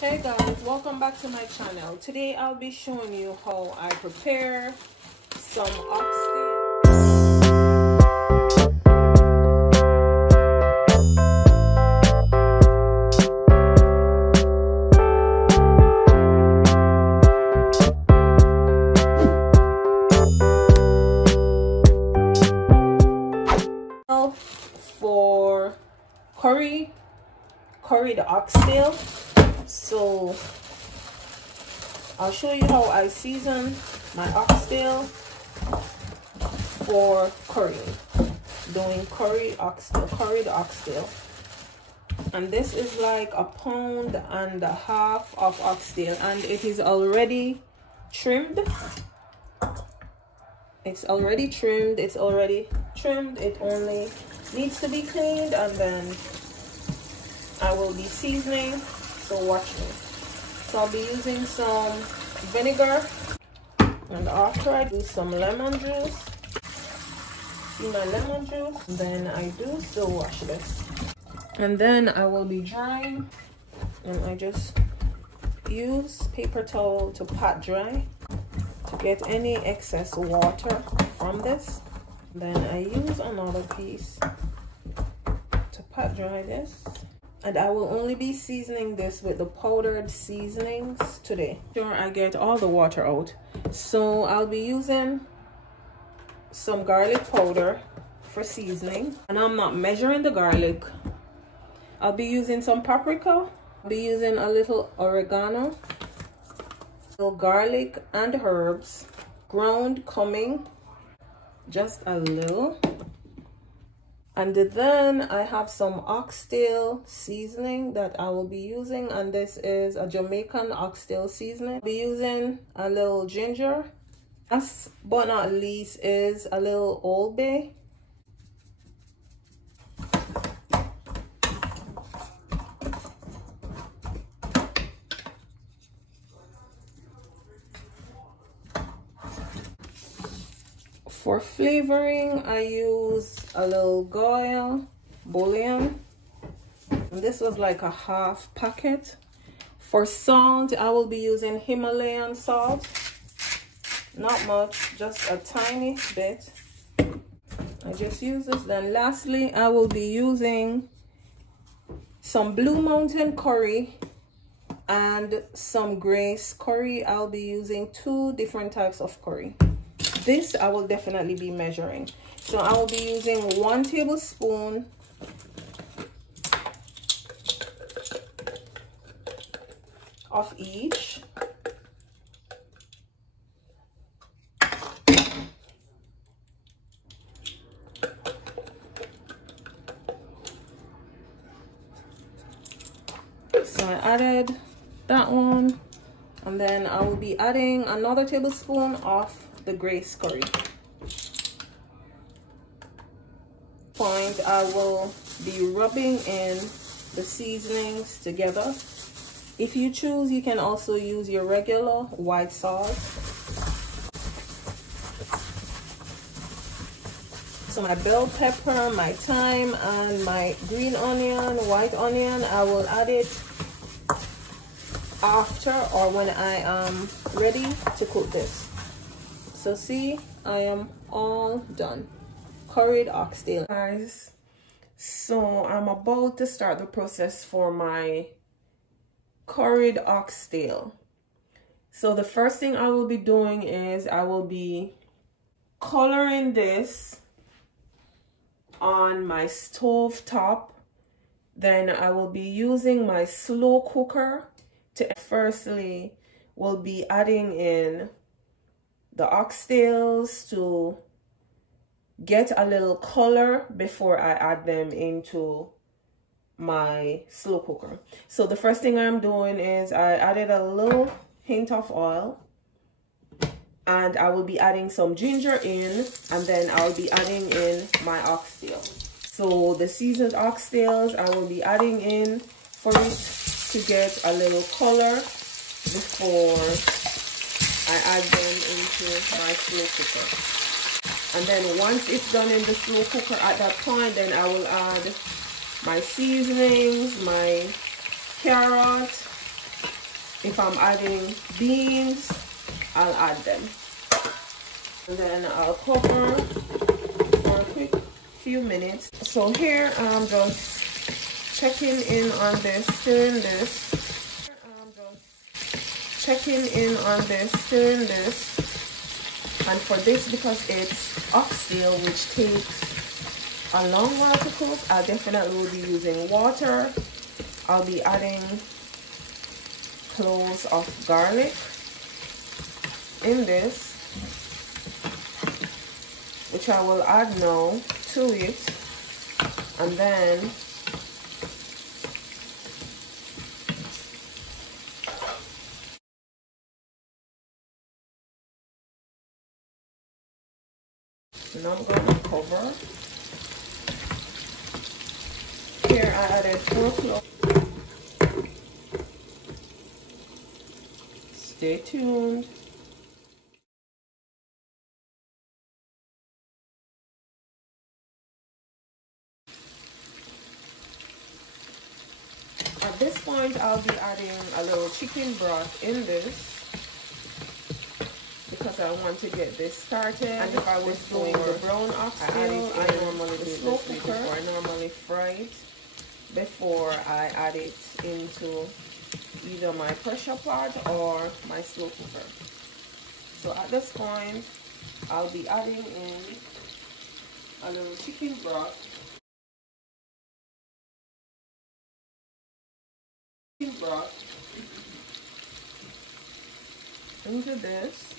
Hey guys, welcome back to my channel. Today I'll be showing you how I prepare some oxtail. For curry the oxtail. So I'll show you how I season my oxtail for curry, doing curry the oxtail. And this is like 1.5 pounds of oxtail, and it is already trimmed. It only needs to be cleaned, and then I will be seasoning, so watch me. So I'll be using some vinegar, and after I do some lemon juice, see my lemon juice, then I do still wash this. And then I will be drying, and I just use paper towel to pat dry to get any excess water from this. Then I use another piece to pat dry this. And I will only be seasoning this with the powdered seasonings today. Sure, I get all the water out. So I'll be using some garlic powder for seasoning. And I'm not measuring the garlic. I'll be using some paprika. I'll be using a little oregano, little garlic and herbs, ground cumin, just a little. And then I have some oxtail seasoning that I will be using, and this is a Jamaican oxtail seasoning. I'll be using a little ginger. Last but not least is a little Old Bay. For flavoring, I use a little Goya bouillon. And this was like a half packet. For salt, I will be using Himalayan salt. Not much, just a tiny bit. I just use this. Then lastly, I will be using some Blue Mountain curry and some Grace curry. I'll be using 2 different types of curry. This I will definitely be measuring. So I will be using 1 tablespoon of each. So I added that one, and then I will be adding another tablespoon of the Grace curry. I will be rubbing in the seasonings together. If you choose, you can also use your regular white sauce. So my bell pepper, my thyme, and my green onion, white onion, I will add it after or when I am ready to cook this. So see, I am all done. Curried oxtail. Guys, so I'm about to start the process for my curried oxtail. So the first thing I will be doing is I will be coloring this on my stove top. Then I will be using my slow cooker to firstly will be adding in the oxtails to get a little color before I add them into my slow cooker. So the first thing I'm doing is I added a little hint of oil, and I will be adding some ginger in, and then I'll be adding in my oxtail. So the seasoned oxtails I will be adding in for it to get a little color before I add them into my slow cooker. And then once it's done in the slow cooker, at that point, then I will add my seasonings, my carrot, If I'm adding beans, I'll add them. And then I'll cover for a quick few minutes. So here I'm just checking in on this, stirring this. Stirring this. And for this, because it's oxtail, which takes a long while to cook, I definitely will be using water. I'll be adding cloves of garlic in this, which I will add now to it, and then now I'm going to cover. Here I added 4 cloves. Stay tuned. At this point, I'll be adding a little chicken broth in this because I want to get this started. And if I was doing the brown oxtail, I normally do this before I normally fry it before I add it into either my pressure pot or my slow cooker. So at this point, I'll be adding in a little chicken broth. Into this.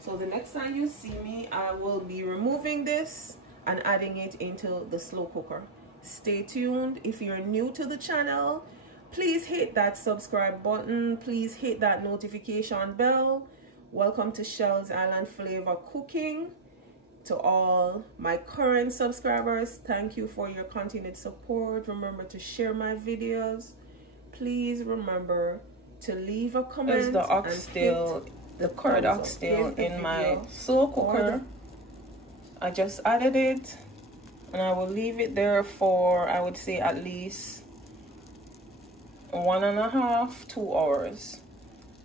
So the next time you see me, I will be removing this and adding it into the slow cooker. Stay tuned. If you're new to the channel, please hit that subscribe button. Please hit that notification bell. Welcome to Shell's Island Flavor Cooking. To all my current subscribers, thank you for your continued support. Remember to share my videos. Please remember to leave a comment. There's the oxtail, the curd oxtail in my slow cooker. I just added it, and I will leave it there for, I would say, at least 1.5 to 2 hours.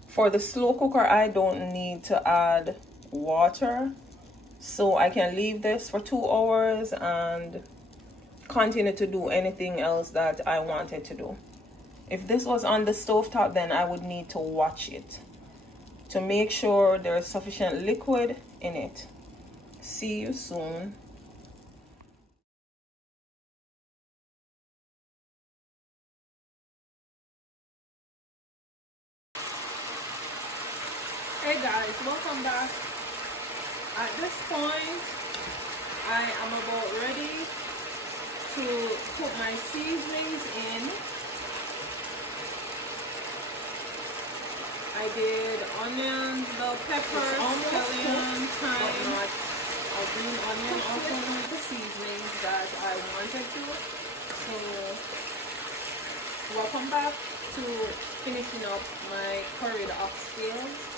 For the slow cooker, I don't need to add water, so I can leave this for 2 hours and continue to do anything else that I wanted to do. If this was on the stovetop, then I would need to watch it to make sure there's sufficient liquid in it. See you soon. Hey guys, welcome back. At this point, I am about ready to put my seasonings in. I did onions, bell peppers, scallion, thyme, a green onion, also one of the seasonings that I wanted to. So, welcome back to finishing up my curried oxtails.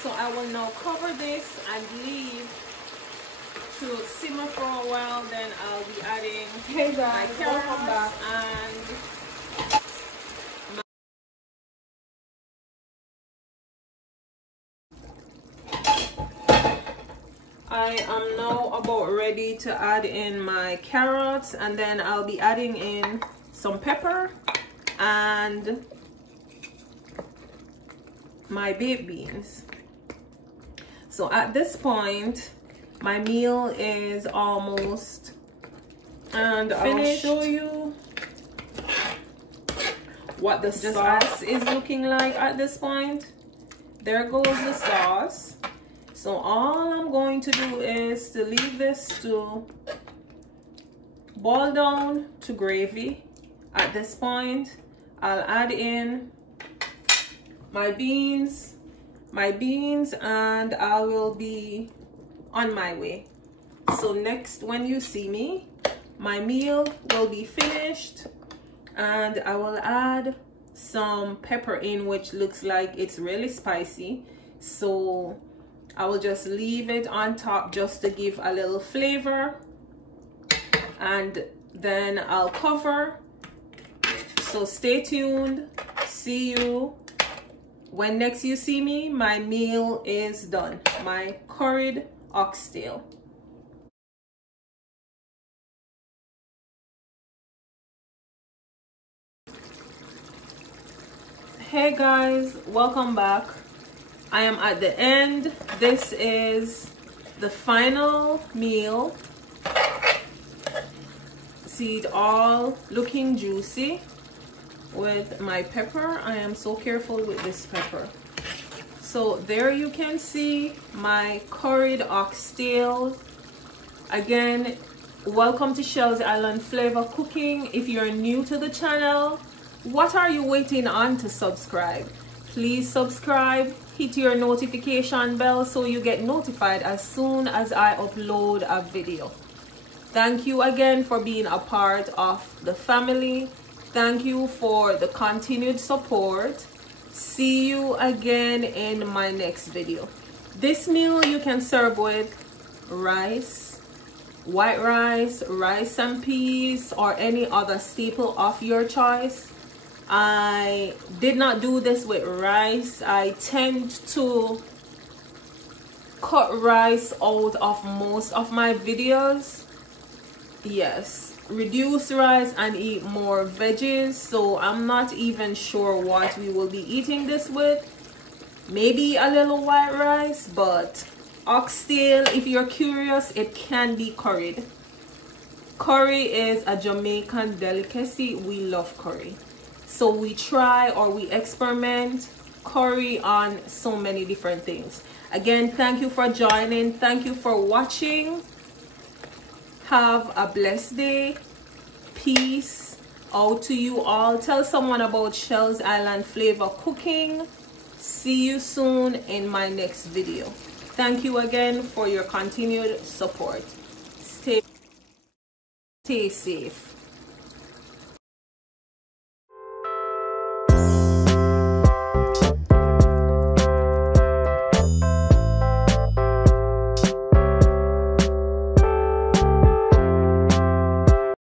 So I will now cover this and leave to simmer for a while. Then I'll be adding my carrots and I am now about ready to add in my carrots, and then I'll be adding in some pepper and my baked beans. So at this point, my meal is almost finished. I'll show you what the sauce is looking like at this point. There goes the sauce. So all I'm going to do is to leave this to boil down to gravy. At this point, I'll add in my beans, and I will be on my way. So next, when you see me, my meal will be finished, and I will add some pepper in, which looks like it's really spicy, so I will just leave it on top just to give a little flavor, and then I'll cover. So stay tuned. See you when next you see me. My meal is done. My curried oxtail. Hey guys, welcome back. I am at the end. This is the final meal. See it all looking juicy with my pepper. I am so careful with this pepper. So there you can see my curried oxtail. Again, welcome to Shells Island Flavor Cooking. If you're new to the channel, what are you waiting on to subscribe? Please subscribe, hit your notification bell so you get notified as soon as I upload a video. Thank you again for being a part of the family. Thank you for the continued support. See you again in my next video. This meal you can serve with rice, white rice, rice and peas, or any other staple of your choice. I did not do this with rice. I tend to cut rice out of most of my videos. Yes, reduce rice and eat more veggies. So I'm not even sure what we will be eating this with. Maybe a little white rice, but oxtail, if you're curious, it can be curried. Curry is a Jamaican delicacy. We love curry. So we try or we experiment curry on so many different things. Again, thank you for joining. Thank you for watching. Have a blessed day. Peace out to you all. Tell someone about Shells Island Flavor Cooking. See you soon in my next video. Thank you again for your continued support. Stay safe.